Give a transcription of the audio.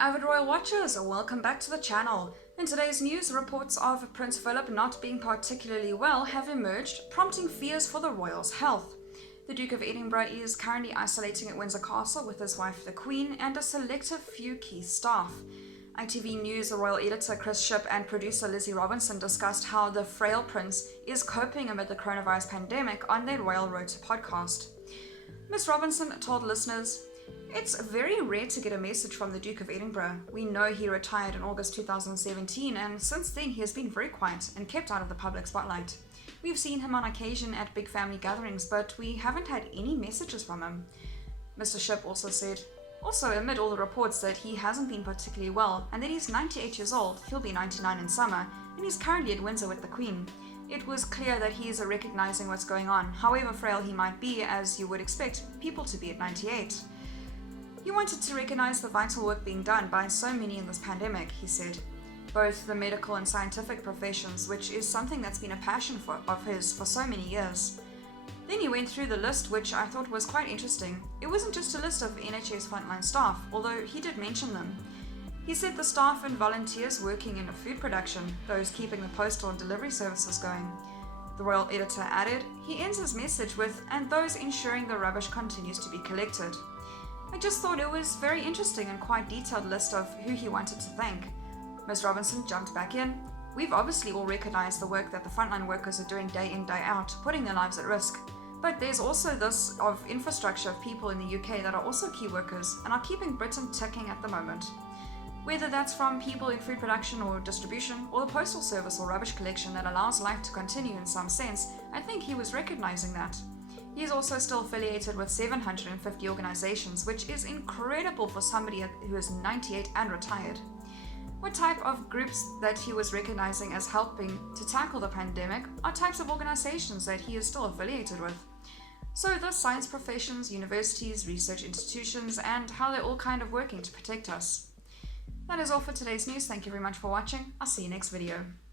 avid royal watchers, welcome back to the channel. In today's news, reports of Prince Philip not being particularly well have emerged, prompting fears for the royals' health. The Duke of Edinburgh is currently isolating at Windsor Castle with his wife the Queen and a selective few key staff. ITV News royal editor Chris Shipp and producer Lizzie Robinson discussed how the frail prince is coping amid the coronavirus pandemic on their Royal Road to podcast. Ms. Robinson told listeners, "It's very rare to get a message from the Duke of Edinburgh. We know he retired in August 2017 and since then he has been very quiet and kept out of the public spotlight. We've seen him on occasion at big family gatherings, but we haven't had any messages from him." Mr. Shipp also said, amid all the reports that he hasn't been particularly well and that he's 98 years old, he'll be 99 in summer, and he's currently at Windsor with the Queen. It was clear that he is recognizing what's going on, however frail he might be, as you would expect people to be at 98. "He wanted to recognize the vital work being done by so many in this pandemic," he said. "Both the medical and scientific professions, which is something that's been a passion of his for so many years." Then he went through the list, which I thought was quite interesting. It wasn't just a list of NHS frontline staff, although he did mention them. He said the staff and volunteers working in food production, those keeping the postal and delivery services going. The royal editor added, he ends his message with, "and those ensuring the rubbish continues to be collected." I just thought it was very interesting and quite detailed list of who he wanted to thank. Ms. Robinson jumped back in. "We've obviously all recognized the work that the frontline workers are doing day in, day out, putting their lives at risk. But there's also this of infrastructure of people in the UK that are also key workers and are keeping Britain ticking at the moment. Whether that's from people in food production or distribution, or the postal service or rubbish collection that allows life to continue in some sense, I think he was recognizing that. He is also still affiliated with 750 organizations, which is incredible for somebody who is 98 and retired. What type of groups that he was recognizing as helping to tackle the pandemic are types of organizations that he is still affiliated with. So the science professions, universities, research institutions, and how they're all kind of working to protect us. That is all for today's news. Thank you very much for watching. I'll see you next video.